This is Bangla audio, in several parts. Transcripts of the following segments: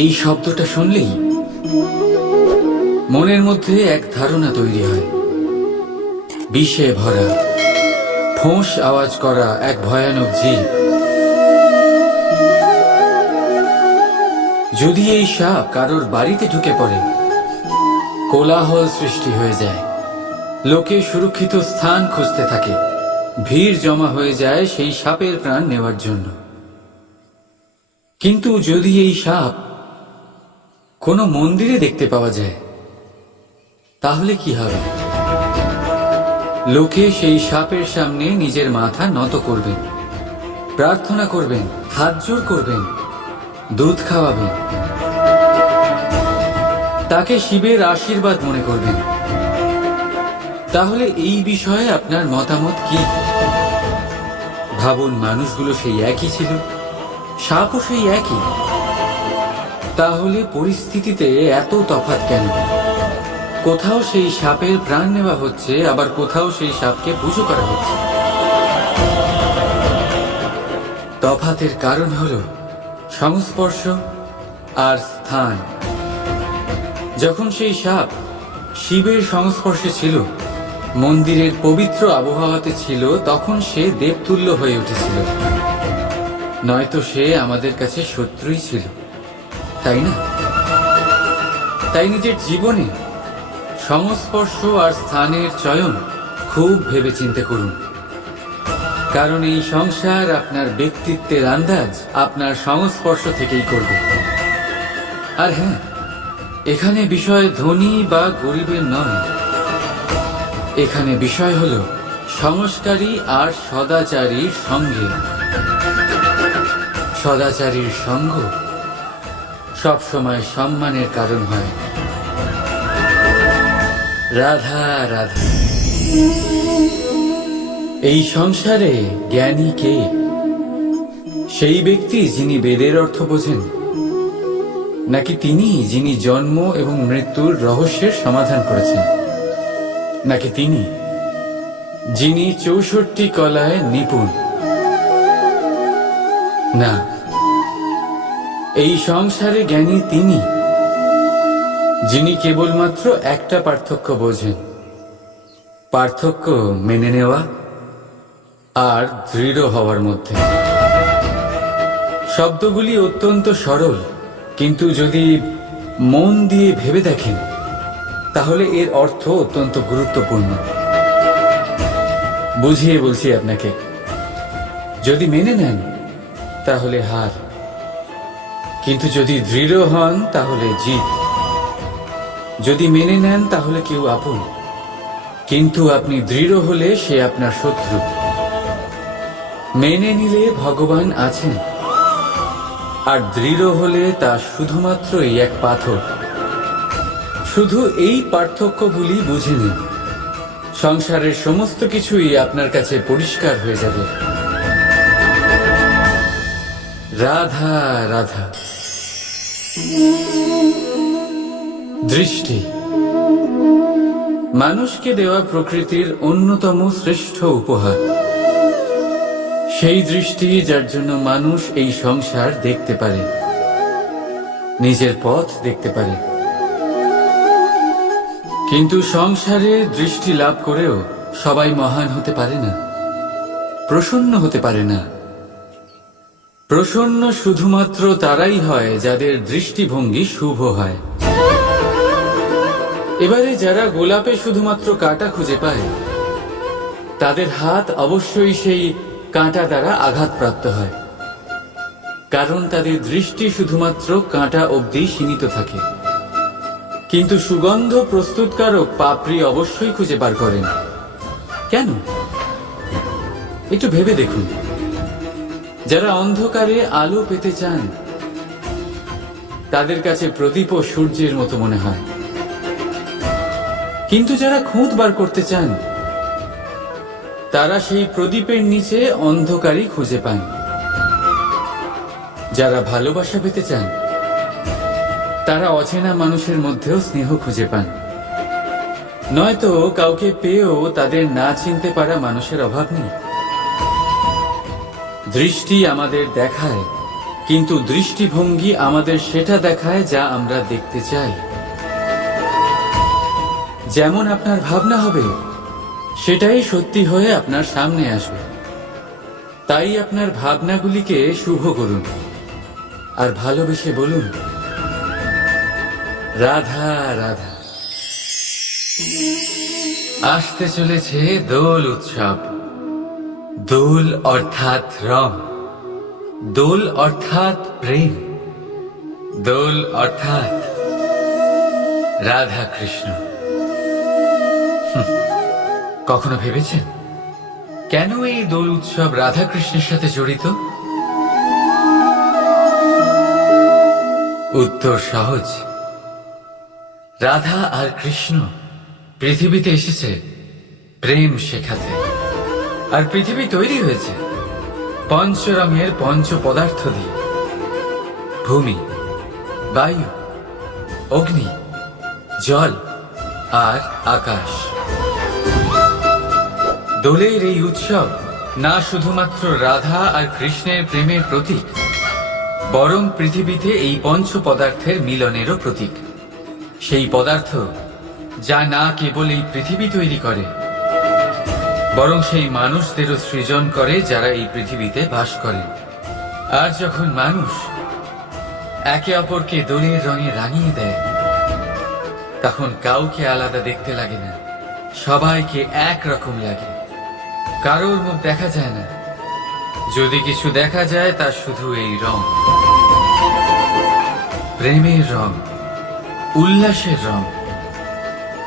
এই শব্দটা শুনলেই মনের মধ্যে এক ধারণা তৈরি হয়। বিষে ভরা ফোঁস আওয়াজ করা এক ভয়ানক জীব যদি এই সাপ কারোর বাড়িতে ঢুকে পড়ে, কোলাহল সৃষ্টি হয়ে যায়। লোকে সুরক্ষিত স্থান খুঁজতে থাকে। ভিড় জমা হয়ে যায় সেই সাপের প্রাণ নেওয়ার জন্য। কিন্তু যদি এই সাপ কোনো মন্দিরে দেখতে পাওয়া যায়। তাহলে কি হবে? লোকে সেই সাপের সামনে নিজের মাথা নত করবেন, প্রার্থনা করবেন, হাত জোর করবেন, দুধ খাওয়াবেন। তাকে শিবের আশীর্বাদ মনে করবেন। তাহলে এই বিষয়ে আপনার মতামত কি? ভাবুন, মানুষগুলো সেই একই ছিল, সাপও সেই একই। তাহলে পরিস্থিতিতে এত তফাৎ কেন? কোথাও সেই সাপের প্রাণ নেওয়া হচ্ছে, আবার কোথাও সেই সাপকে পুজো করা হচ্ছে। তফাতের কারণ হল সংস্পর্শ আর স্থান। যখন সেই সাপ শিবের সংস্পর্শে ছিল, মন্দিরের পবিত্র আবহাওয়াতে ছিল, তখন সে দেবতুল্য হয়ে উঠেছিল। নয়তো সে আমাদের কাছে শত্রুই ছিল। তাই না? তাই নিজের জীবনে সংস্পর্শ আর স্থানের চয়ন খুব ভেবে চিন্তে করুন। কারণ এই সংসার আপনার ব্যক্তিত্বের আন্দাজ আপনার সংস্পর্শ থেকেই করবে। আর হ্যাঁ এখানে বিষয় ধনী বা গরিবের নয়। এখানে বিষয় হল সংস্কারী আর সদাচারীর সঙ্গে। সদাচারীর সঙ্গ সবসময় সম্মানের কারণ হয়। রাধা রাধা। এই সংসারে জ্ঞানী কে? সেই ব্যক্তি যিনি বেদের অর্থ বোঝেন, নাকি তিনি যিনি জন্ম এবং মৃত্যুর রহস্যের সমাধান করেছেন? নাকি তিনি যিনি চৌষট্টি কলায় নিপুণ? না এই সংসারে জ্ঞানী তিনি, যিনি কেবলমাত্র একটা পার্থক্য বোঝেন, পার্থক্য মেনে নেওয়া আর দৃঢ় হওয়ার মধ্যে। শব্দগুলি অত্যন্ত সরল, কিন্তু যদি মন দিয়ে ভেবে দেখেন, তাহলে এর অর্থ অত্যন্ত গুরুত্বপূর্ণ। বুঝিয়ে বলছি আপনাকে, যদি মেনে নেন, তাহলে হার। কিন্তু যদি দৃঢ় হন, তাহলে জিত। যদি মেনে নেন, তাহলে কেউ আপন। কিন্তু আপনি দৃঢ় হলে সে আপনার শত্রু। মেনে নিলে ভগবান আছেন। আর দৃঢ় হলে তা শুধুমাত্রই এক পাথর। শুধু এই পার্থক্যগুলি বুঝে নিন। সংসারের সমস্ত কিছুই আপনার কাছে পরিষ্কার হয়ে যাবে। রাধা রাধা। দৃষ্টি। মানুষকে দেওয়া প্রকৃতির অন্যতম শ্রেষ্ঠ উপহার। সেই দৃষ্টি যার জন্য মানুষ এই সংসার দেখতে পারে, নিজের পথ দেখতে পারে। কিন্তু সংসারে দৃষ্টি লাভ করেও সবাই মহান হতে পারে না, প্রসন্ন হতে পারে না। প্রসন্ন শুধুমাত্র তারাই হয় যাদের দৃষ্টিভঙ্গি শুভ হয়। এবারে যারা গোলাপে শুধুমাত্র কাঁটা খুঁজে পায়, তাদের হাত অবশ্যই সেই কাঁটা দ্বারা আঘাতপ্রাপ্ত হয়, কারণ তাদের দৃষ্টি শুধুমাত্র কাঁটা অবধি সীমিত থাকে। কিন্তু সুগন্ধ প্রস্তুতকারক পাপড়ি অবশ্যই খুঁজে বার করেন। কেন? একটু ভেবে দেখুন। যারা অন্ধকারে আলো পেতে চান, তাদের কাছে প্রদীপ ও সূর্যের মতো মনে হয়। কিন্তু যারা খুঁত বার করতে চান, তারা সেই প্রদীপের নিচে অন্ধকারই খুঁজে পান। যারা ভালোবাসা পেতে চান, তারা অচেনা মানুষের মধ্যেও স্নেহ খুঁজে পান। নয়তো কাউকে পেয়েও তাদের না চিনতে পারা মানুষের অভাব নেই। দৃষ্টি আমাদের দেখায়, কিন্তু দৃষ্টিভঙ্গি আমাদের সেটা দেখায় যা আমরা দেখতে চাই। যেমন আপনার ভাবনা হবে, সেটাই সত্যি হয়ে আপনার সামনে আসবে। তাই আপনার ভাবনাগুলিকে শুভ করুন, আর ভালোবেসে বলুন, রাধা রাধা। আসতে চলেছে দোল উৎসব। দোল অর্থাৎ রং। দোল অর্থাৎ প্রেম। দোল অর্থাৎ রাধা কৃষ্ণ কখনো ভেবেছেন? কেন এই দোল উৎসব রাধা কৃষ্ণের সাথে জড়িত? উত্তর সহজ। রাধা আর কৃষ্ণ পৃথিবীতে এসেছে প্রেম শেখাতে। আর পৃথিবী তৈরি হয়েছে। পঞ্চরঙের পঞ্চ পদার্থ দিয়ে। ভূমি, বায়ু, অগ্নি, জল আর আকাশ। দোলের এই উৎসব না শুধুমাত্র রাধা আর কৃষ্ণের প্রেমের প্রতীক, বরং পৃথিবীতে এই পঞ্চ পদার্থের মিলনেরও প্রতীক। সেই পদার্থ, যা না কেবল এই পৃথিবী তৈরি করে বরং সেই মানুষদেরও সৃজন করে যারা এই পৃথিবীতে বাস করে। আর যখন মানুষ একে অপরকে দোলের রঙে রাঙিয়ে দেয়, তখন কাউকে আলাদা দেখতে লাগে না। সবাইকে এক রকম লাগে। কারোর মুখ দেখা যায় না। যদি কিছু দেখা যায়, তা শুধু এই রং। প্রেমের রং, উল্লাসের রং,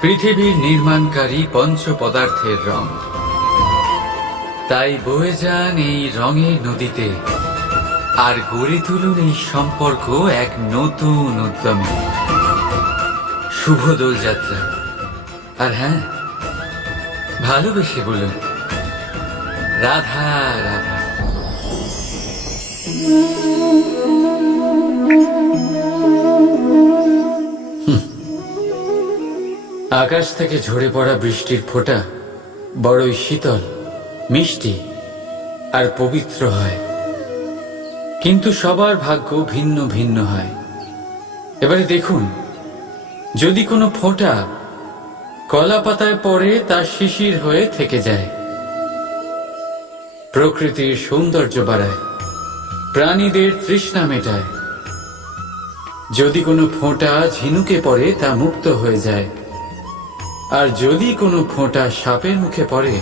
পৃথিবীর নির্মাণকারী পঞ্চ পদার্থের রং। তাই বয়ে যান এই রঙের নদীতে। আর গড়ে তুলুন এই সম্পর্ক এক নতুন উদ্যমে। শুভ দোলযাত্রা। আর হ্যাঁ ভালোবেসে বলুন। রাধা রাধা। আকাশ থেকে ঝরে পড়া বৃষ্টির ফোঁটা বড়ই শীতল। মিষ্টি আর পবিত্র হয়। কিন্তু সবার ভাগ্য ভিন্ন ভিন্ন হয়। এবারে দেখুন, যদি কোনো ফোঁটা কলা পাতায় পড়ে, তা শিশির হয়ে থেকে যায়। প্রকৃতির সৌন্দর্য বাড়ায়, প্রাণীদের তৃষ্ণা মেটায়। যদি কোনো ফোঁটা ঝিনুকে পড়ে, তা মুক্ত হয়ে যায়। আর যদি কোনো ফোঁটা সাপের মুখে পড়ে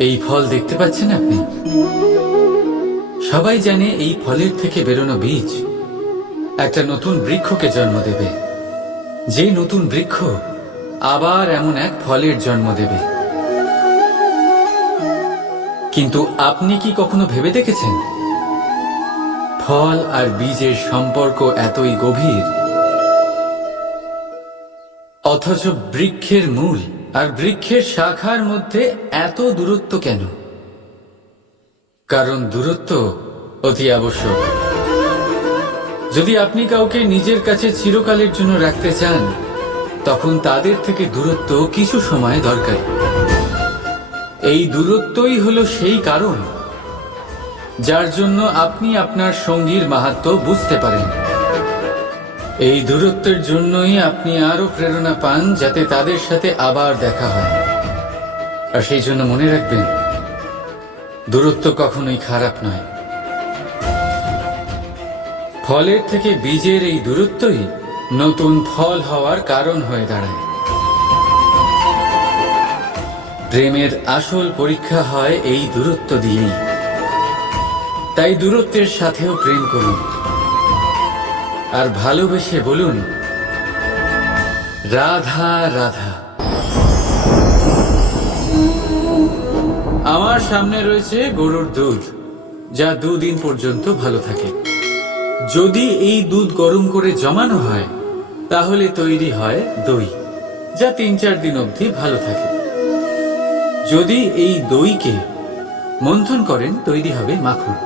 এই ফল দেখতে পাচ্ছেন আপনি? সবাই জানে এই ফলের থেকে বেরোনো বীজ। একটা নতুন বৃক্ষকে জন্ম দেবে। যে নতুন বৃক্ষ আবার এমন এক ফলের জন্ম দেবে। কিন্তু আপনি কি কখনো ভেবে দেখেছেন? ফল আর বীজের সম্পর্ক এতই গভীর। অথচ বৃক্ষের মূল আর বৃক্ষের শাখার মধ্যে এত দূরত্ব কেন? কারণ দূরত্ব অতি আবশ্যক। যদি আপনি কাউকে নিজের কাছে চিরকালের জন্য রাখতে চান, তখন তাদের থেকে দূরত্ব কিছু সময় দরকার। এই দূরত্বই হলো সেই কারণ, যার জন্য আপনি আপনার সঙ্গীর মাহাত্ম বুঝতে পারেন। এই দূরত্বের জন্যই আপনি আরও প্রেরণা পান যাতে তাদের সাথে আবার দেখা হয়। আর সেই জন্য মনে রাখবেন, দূরত্ব কখনোই খারাপ নয়। ফলের থেকে বীজের এই দূরত্বই নতুন ফল হওয়ার কারণ হয়ে দাঁড়ায়। প্রেমের আসল পরীক্ষা হয় এই দূরত্ব দিয়েই। তাই দূরত্বের সাথেও প্রেম করুন। আর ভালোবেসে বলুন, রাধা রাধা। আমার সামনে রয়েছে গরুর দুধ, যা দুদিন পর্যন্ত ভালো থাকে। যদি এই দুধ গরম করে জমানো হয়, তাহলে তৈরি হয় দই, যা তিন চার দিন অবধি ভালো থাকে। যদি এই দইকে মন্থন করেন, তৈরি হবে মাখন,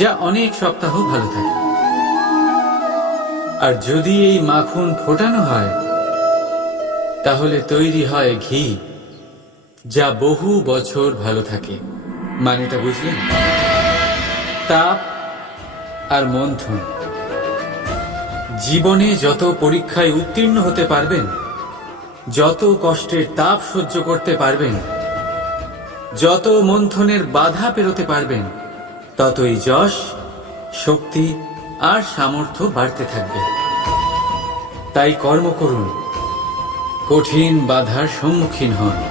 যা অনেক সপ্তাহ ভালো থাকে। আর যদি এই মাখন ফোটানো হয়, তাহলে তৈরি হয় ঘি, যা বহু বছর ভালো থাকে। মানেটা বুঝলেন? তাপ আর মন্থন। জীবনে যত পরীক্ষায় উত্তীর্ণ হতে পারবেন, যত কষ্টের তাপ সহ্য করতে পারবেন, যত মন্থনের বাধা পেরোতে পারবেন, ততই যশ, শক্তি আর সামর্থ্য বাড়তে থাকবে। তাই কর্ম করুন। কঠিন বাধার সম্মুখীন হন।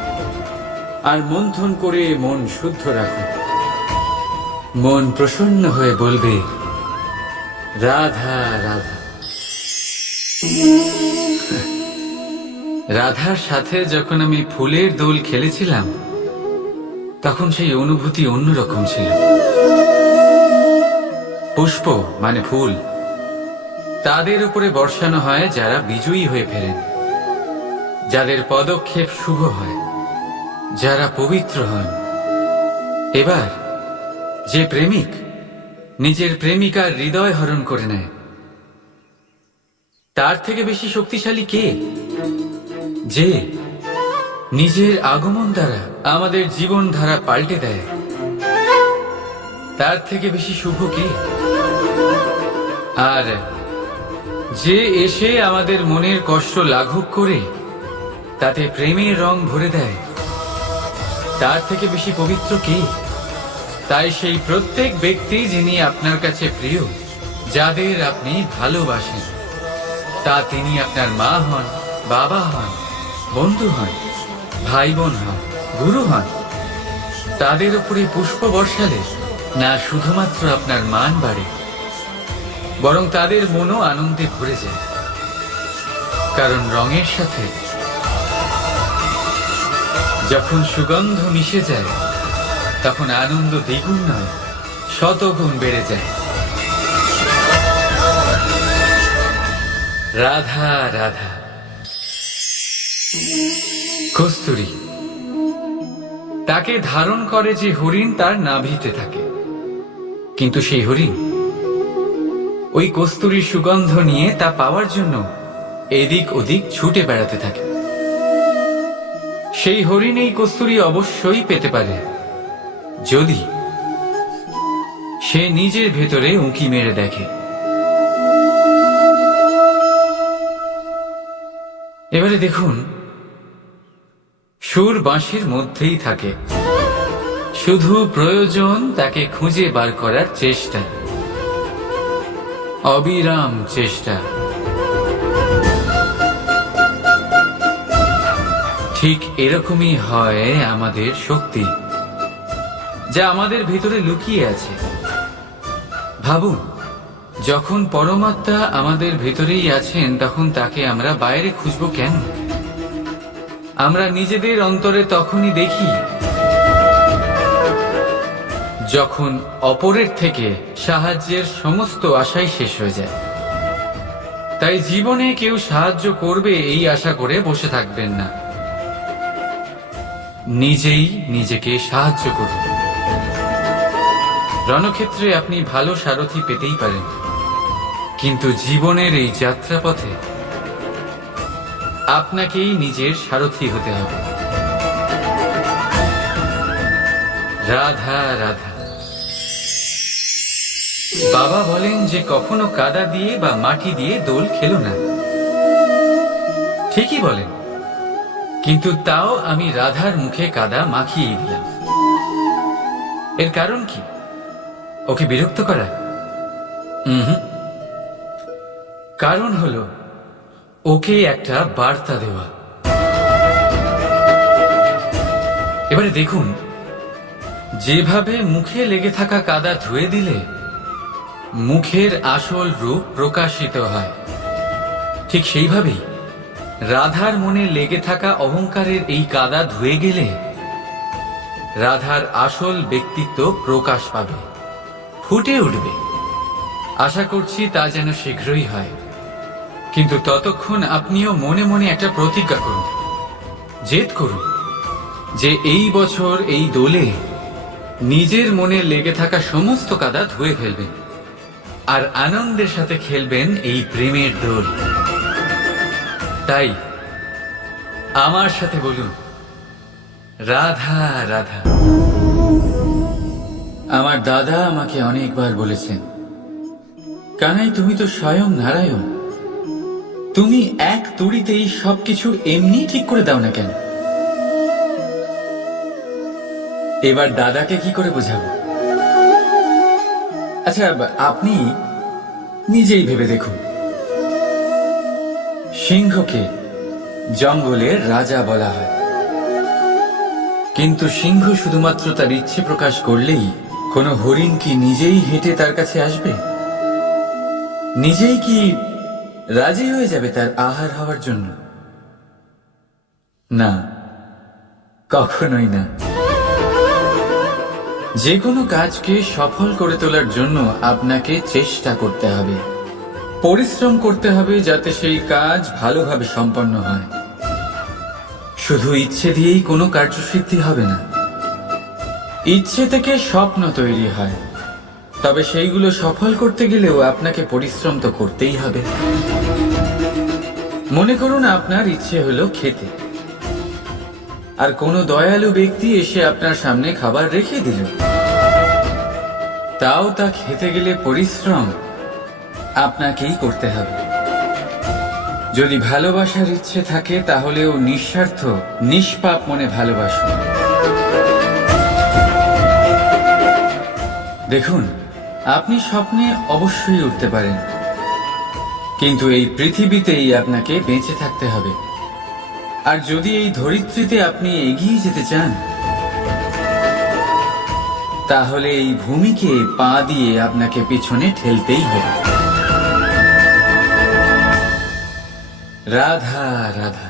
আর মন্থন করে মন শুদ্ধ রাখুন। মন প্রসন্ন হয়ে বলবে, রাধা রাধা। রাধার সাথে যখন আমি ফুলের দোল খেলেছিলাম, তখন সেই অনুভূতি অন্যরকম ছিল। পুষ্প মানে ফুল। তাদের উপরে বর্ষানো হয় যারা বিজয়ী হয়ে ফেরেন। যাদের পদক্ষেপ শুভ হয়, যারা পবিত্র হন। এবার, যে প্রেমিক নিজের প্রেমিকার হৃদয় হরণ করে নেয়, তার থেকে বেশি শক্তিশালী কে? যে নিজের আগমন দ্বারা আমাদের জীবন ধারা পাল্টে দেয়। তার থেকে বেশি শুভ কি? আর যে এসে আমাদের মনের কষ্ট লাঘব করে, তাতে প্রেমের রং ভরে দেয়, তার থেকে বেশি পবিত্র কি? তাই সেই প্রত্যেক ব্যক্তি যিনি আপনার কাছে প্রিয়, যাদের আপনি ভালোবাসেন, তা তিনি আপনার মা হন, বাবা হন, বন্ধু হন, ভাই বোন হন, গুরু হন, তাদের উপরে পুষ্প বর্ষালে না শুধুমাত্র আপনার মান বাড়ে, বরং তাদের মনও আনন্দে ভরে যায়। কারণ রঙের সাথে যখন সুগন্ধ মিশে যায়, তখন আনন্দ দ্বিগুণ নয়, শতগুণ বেড়ে যায়। রাধা রাধা। কস্তুরী, তাকে ধারণ করে যে হরিণ তার নাভিতে থাকে। কিন্তু সেই হরিণ, ওই কস্তুরীর সুগন্ধ নিয়ে তা পাওয়ার জন্য এদিক ওদিক ছুটে বেড়াতে থাকে। সেই হরিণ এই কস্তুরী অবশ্যই পেতে পারে, যদি সে নিজের ভেতরে উঁকি মেরে দেখে। এবারে দেখুন, সুর বাঁশির মধ্যেই থাকে। শুধু প্রয়োজন তাকে খুঁজে বার করার চেষ্টা। অবিরাম চেষ্টা। ঠিক এরকমই হয় আমাদের শক্তি, যা আমাদের ভিতরে লুকিয়ে আছে। ভাবুন, যখন পরমাত্মা আমাদের ভেতরেই আছেন, তখন তাকে আমরা বাইরে খুঁজব কেন? আমরা নিজেদের অন্তরে তখনই দেখি। যখন অপরের থেকে সাহায্যের সমস্ত আশাই শেষ হয়ে যায়। তাই জীবনে কেউ সাহায্য করবে এই আশা করে বসে থাকবেন না। নিজেই নিজেকে সাহায্য করুন। রণক্ষেত্রে আপনি ভালো সারথি পেতেই পারেন। কিন্তু জীবনের এই যাত্রাপথে আপনাকেই নিজের সারথি হতে হবে। রাধা রাধা। বাবা বলেন যে কখনো কাদা দিয়ে বা মাটি দিয়ে দোল খেলো না। ঠিকই বলেন। কিন্তু তাও আমি রাধার মুখে কাদা মাখিয়ে দিলাম। এর কারণ কি? ওকে বিরক্ত করা? হুম। কারণ হলো, ওকে একটা বার্তা দেওয়া। এবারে দেখুন, যেভাবে মুখে লেগে থাকা কাদা ধুয়ে দিলে মুখের আসল রূপ প্রকাশিত হয়। ঠিক সেইভাবেই রাধার মনে লেগে থাকা অহংকারের এই কাদা ধুয়ে গেলে রাধার আসল ব্যক্তিত্ব প্রকাশ পাবে, ফুটে উঠবে। আশা করছি তা যেন শীঘ্রই হয়। কিন্তু ততক্ষণ আপনিও মনে মনে একটা প্রতিজ্ঞা করুন, জেদ করুন যে এই বছর এই দোলে নিজের মনে লেগে থাকা সমস্ত কাদা ধুয়ে ফেলবেন। আর আনন্দের সাথে খেলবেন এই প্রেমের দোল। তাই, আমার সাথে বলুন, রাধা রাধা। আমার দাদা আমাকে অনেকবার বলেছেন, কানাই, তুমি তো স্বয়ং নারায়ণ। তুমি এক তুড়িতেই সবকিছু এমনি ঠিক করে দাও না কেন? এবার দাদাকে কি করে বোঝাবো? আচ্ছা আপনি নিজেই ভেবে দেখুন। সিংহকে জঙ্গলের রাজা বলা হয়। কিন্তু সিংহ শুধুমাত্র তার ইচ্ছে প্রকাশ করলেই কোনো হরিণ কি নিজেই হেঁটে তার কাছে আসবে? নিজেই কি রাজি হয়ে যাবে তার আহার হওয়ার জন্য? না, কখনোই না। যে কোনো কাজকে সফল করে তোলার জন্য আপনাকে চেষ্টা করতে হবে। পরিশ্রম করতে হবে যাতে সেই কাজ ভালোভাবে সম্পন্ন হয়। শুধু ইচ্ছে দিয়েই কোনো কার্যসিদ্ধি হবে না। ইচ্ছে থেকে স্বপ্ন তৈরি হয়। তবে সেইগুলো সফল করতে গেলেও আপনাকে পরিশ্রম তো করতেই হবে। মনে করুন আপনার ইচ্ছে হলো খেতে। আর কোনো দয়ালু ব্যক্তি এসে আপনার সামনে খাবার রেখে দিল। তাও তা খেতে গেলে পরিশ্রম আপনাকেই করতে হবে। যদি ভালোবাসার ইচ্ছে থাকে তাহলেও নিঃস্বার্থ, নিষ্পাপ মনে ভালোবাসুন। দেখুন, আপনি স্বপ্নে অবশ্যই উঠতে পারেন। কিন্তু এই পৃথিবীতেই আপনাকে বেঁচে থাকতে হবে। আর যদি এই ধরিত্রীতে আপনি এগিয়ে যেতে চান, তাহলে এই ভূমিকে পা দিয়ে আপনাকে পিছনে ঠেলতেই হবে। রাধা রাধা।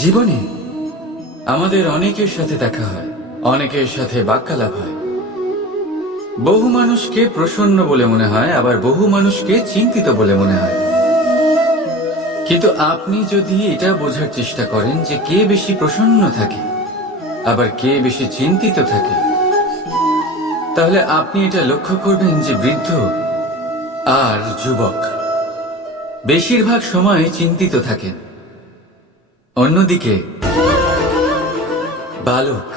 জীবনে আমাদের অনেকের সাথে দেখা হয়, অনেকের সাথে বাক্যালাপ হয়। বহু মানুষকে প্রসন্ন বলে মনে হয়, আবার বহু মানুষকে চিন্তিত বলে মনে হয়। কিন্তু আপনি যদি এটা বোঝার চেষ্টা করেন যে কে বেশি প্রসন্ন থাকে, আবার কে বেশি চিন্তিত থাকে, তাহলে আপনি এটা লক্ষ্য করবেন যে বৃদ্ধ আর যুবক বেশিরভাগ সময় চিন্তিত থাকেন। অন্যদিকে, বালক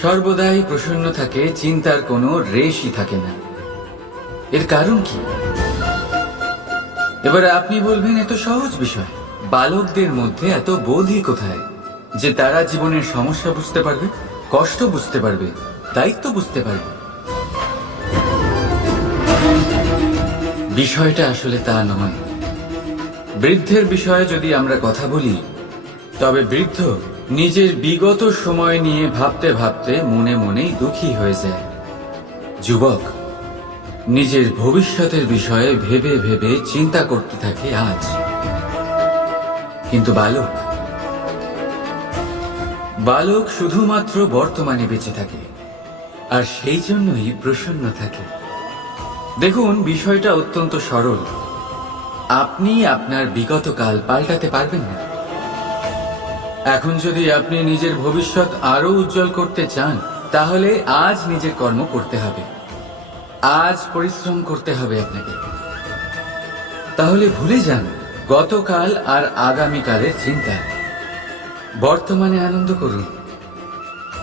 সর্বদাই প্রসন্ন থাকে, চিন্তার কোনো রেশই থাকে না। এর কারণ কি? এবারে আপনি বলবেন এত সহজ বিষয়। বালকদের মধ্যে এত বোধই কোথায় যে তারা জীবনের সমস্যা বুঝতে পারবে, কষ্ট বুঝতে পারবে, দায়িত্ব বুঝতে পারবে? বিষয়টা আসলে তা নয়। বৃদ্ধের বিষয়ে যদি আমরা কথা বলি, তবে বৃদ্ধ নিজের বিগত সময় নিয়ে ভাবতে ভাবতে মনে মনেই দুঃখী হয়ে যায়। যুবক নিজের ভবিষ্যতের বিষয়ে ভেবে ভেবে চিন্তা করতে থাকে আজ। কিন্তু বালক বালক শুধুমাত্র বর্তমানে বেঁচে থাকে, আর সেই জন্যই প্রসন্ন থাকে। দেখুন, বিষয়টা অত্যন্ত সরল। আপনি আপনার বিগত কাল পাল্টাতে পারবেন না। এখন যদি আপনি নিজের ভবিষ্যৎ আরও উজ্জ্বল করতে চান, তাহলে আজ নিজের কর্ম করতে হবে। আজ পরিশ্রম করতে হবে আপনাকে। তাহলে ভুলে যান, গতকাল আর আগামীকালের চিন্তা। বর্তমানে আনন্দ করুন।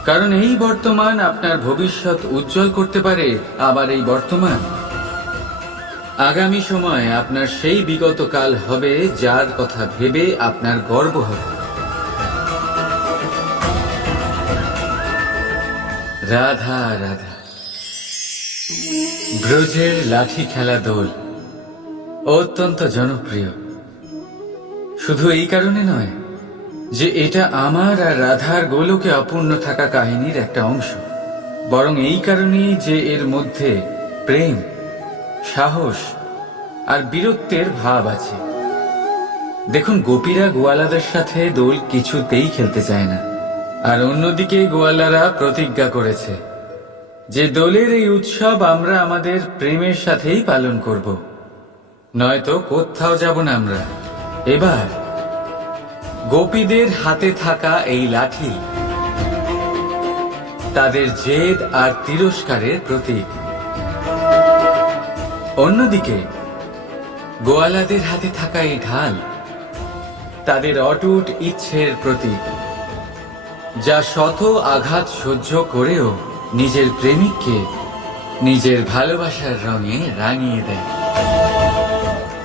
কারণ এই বর্তমান আপনার ভবিষ্যৎ উজ্জ্বল করতে পারে আবার এই বর্তমান। আগামী সময় আপনার সেই বিগত কাল হবে যার কথা ভেবে আপনার গর্ব হবে। রাধা রাধা। ব্রজের লাঠি খেলা দোল অত্যন্ত জনপ্রিয়। শুধু এই কারণে নয়, যে এটা আমার আর রাধার গোলকে অপূর্ণ থাকা কাহিনীর একটা অংশ, বরং এই কারণেই যে এর মধ্যে প্রেম, সাহস আর বীরত্বের ভাব আছে। দেখুন, গোপীরা গোয়ালাদের সাথে দোল কিছুতেই খেলতে চায় না, আর অন্যদিকে গোয়ালারা প্রতিজ্ঞা করেছে। যে দোলের এই উৎসব আমরা আমাদের প্রেমের সাথেই পালন করব। নয়তো কোথাও যাব না আমরা। এবার, গোপীদের হাতে থাকা এই লাঠি, তাদের জেদ আর তিরস্কারের প্রতীক। অন্যদিকে, গোয়ালাদের হাতে থাকা এই ঢাল, তাদের অটুট ইচ্ছের প্রতীক, যা শত আঘাত সহ্য করেও নিজের প্রেমিককে নিজের ভালোবাসার রঙে রাঙিয়ে দেয়।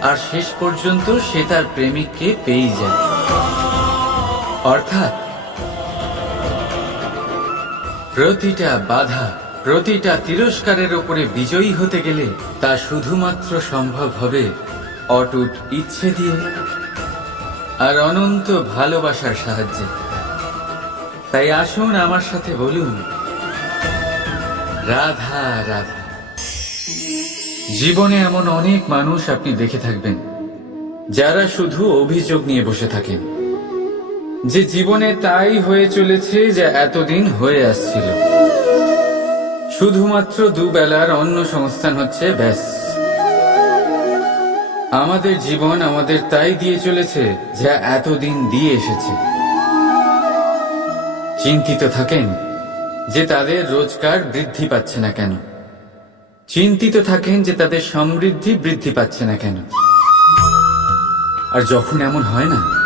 আর শেষ পর্যন্ত সে তার প্রেমিককে পেয়ে যায়। অর্থাৎ প্রতিটা বাধা, প্রতিটা তিরস্কারের ওপরে বিজয়ী হতে গেলে তা শুধুমাত্র সম্ভব হবে অটুট ইচ্ছে দিয়ে আর অনন্ত ভালোবাসার সাহায্যে। তাই আসুন আমার সাথে বলুন রাধা রাধা। জীবনে এমন অনেক মানুষ আপনি দেখে থাকবেন, যারা শুধু অভিযোগ নিয়ে বসে থাকেন। যে জীবনে তাই হয়ে চলেছে যা এতদিন হয়ে আসছিল। শুধুমাত্র দুবেলার অন্য সংস্থান হচ্ছে, ব্যাস। আমাদের জীবন আমাদের তাই দিয়ে চলেছে যা এতদিন দিয়ে এসেছে। চিন্তিত থাকেন যে তাদের রোজগার বৃদ্ধি পাচ্ছে না কেন? চিন্তিত থাকেন যে তাদের সমৃদ্ধি বৃদ্ধি পাচ্ছে না কেন? আর যখন এমন হয় না,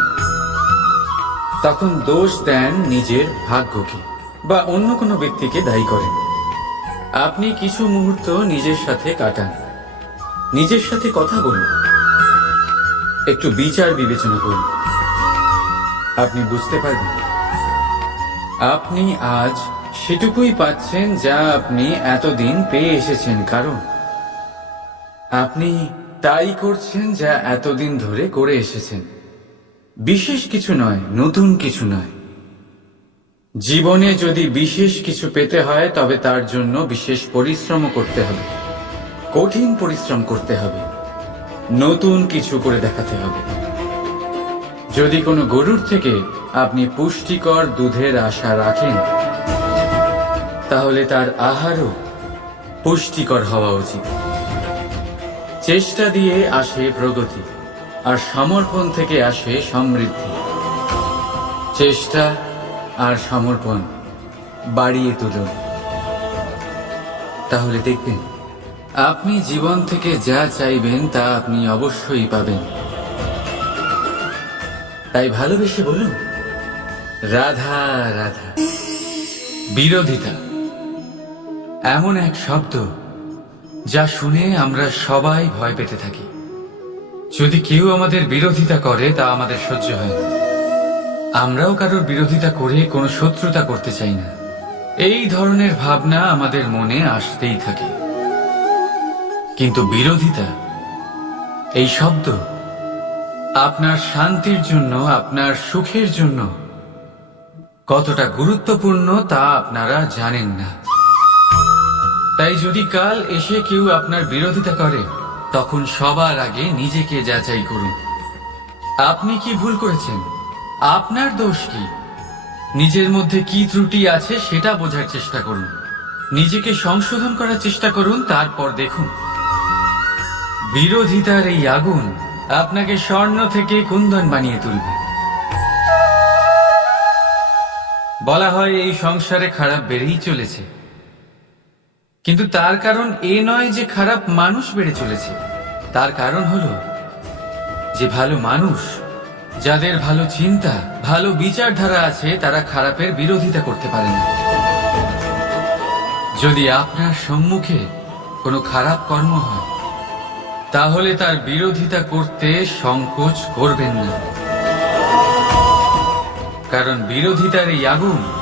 তখন দোষ দেন নিজের ভাগ্যকে বা অন্য কোনো ব্যক্তিকে দায়ী করেন। আপনি কিছু মুহূর্ত নিজের সাথে কাটান। নিজের সাথে কথা বলুন। একটু বিচার বিবেচনা করুন। আপনি বুঝতে পারবেন। আপনি আজ সেটুকুই পাচ্ছেন যা আপনি এতদিন পেয়ে এসেছেন, কারণ আপনি তাই করছেন যা এতদিন ধরে করে এসেছেন। বিশেষ কিছু নয়, নতুন কিছু নয়। জীবনে যদি বিশেষ কিছু পেতে হয়, তবে তার জন্য বিশেষ পরিশ্রম করতে হবে। কঠিন পরিশ্রম করতে হবে। নতুন কিছু করে দেখাতে হবে। যদি কোনো গরুর থেকে আপনি পুষ্টিকর দুধের আশা রাখেন তাহলে তার আহারও পুষ্টিকর হওয়া উচিত। চেষ্টা দিয়ে আসে প্রগতি, আর সমর্পণ থেকে আসে সমৃদ্ধি। চেষ্টা আর সমর্পণ বাড়িয়ে তুলুন। তাহলে দেখবেন, আপনি জীবন থেকে যা চাইবেন তা আপনি অবশ্যই পাবেন। তাই ভালোবেসে বলুন, রাধা রাধা, বিরোধিতা। এমন এক শব্দ যা শুনে আমরা সবাই ভয় পেতে থাকি। যদি কেউ আমাদের বিরোধিতা করে, তা আমাদের সহ্য হয় না। আমরাও কারোর বিরোধিতা করে কোনো শত্রুতা করতে চাই না। এই ধরনের ভাবনা আমাদের মনে আসতেই থাকে। কিন্তু বিরোধিতা, এই শব্দ, আপনার শান্তির জন্য, আপনার সুখের জন্য কতটা গুরুত্বপূর্ণ তা আপনারা জানেন না। তাই যদি কাল এসে কেউ আপনার বিরোধিতা করে, তখন সবার আগে নিজেকে যাচাই করুন। আপনি কি ভুল করেছেন? আপনার দোষ কি? নিজের মধ্যে কি ত্রুটি আছে সেটা বোঝার চেষ্টা করুন। নিজেকে সংশোধন করার চেষ্টা করুন, তারপর দেখুন। বিরোধিতার এই আগুন আপনাকে স্বর্ণ থেকে কুন্দন বানিয়ে তুলবে। বলা হয় এই সংসারে খারাপ বেড়েই চলেছে। কিন্তু তার কারণ এ নয় যে খারাপ মানুষ বেড়ে চলেছে। তার কারণ হলো যে ভালো মানুষ, যাদের ভালো চিন্তা, ভালো বিচারধারা আছে, তারা খারাপের বিরোধিতা করতে পারে না। যদি আপনার সম্মুখে কোনো খারাপ কর্ম হয়, তাহলে তার বিরোধিতা করতে সংকোচ করবেন না। কারণ বিরোধিতার এই আগুন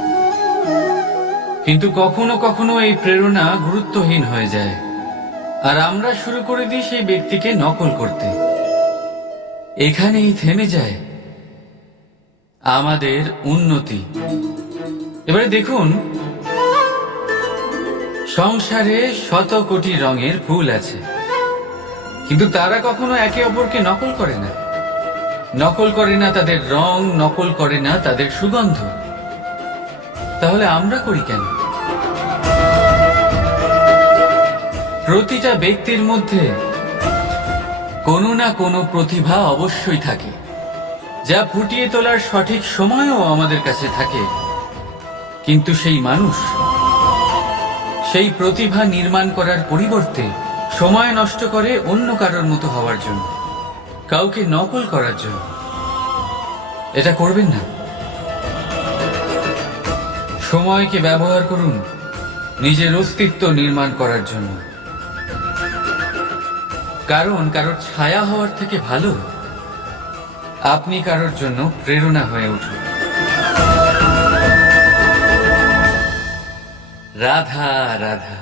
কিন্তু কখনো কখনো এই প্রেরণা গুরুত্বহীন হয়ে যায়। আর আমরা শুরু করে দিই সেই ব্যক্তিকে নকল করতে। এখানেই থেমে যায় আমাদের উন্নতি। এবারে দেখুন, সংসারে শত কোটি রঙের ফুল আছে, কিন্তু তারা কখনো একে অপরকে নকল করে না। নকল করে না তাদের রং, নকল করে না তাদের সুগন্ধ। তাহলে আমরা করি কেন? প্রতিটা ব্যক্তির মধ্যে কোনো না কোনো প্রতিভা অবশ্যই থাকে, যা ফুটিয়ে তোলার সঠিক সময়ও আমাদের কাছে থাকে। কিন্তু সেই মানুষ সেই প্রতিভা নির্মাণ করার পরিবর্তে সময় নষ্ট করে অন্য কারোর মতো হওয়ার জন্য, কাউকে নকল করার জন্য। এটা করবেন না। সময়কে ব্যবহার করুন নিজের অস্তিত্ব নির্মাণ করার জন্য। কারণ কারোর ছায়া হওয়ার থেকে ভালো, আপনি কারোর জন্য প্রেরণা হয়ে উঠুন। রাধা রাধা।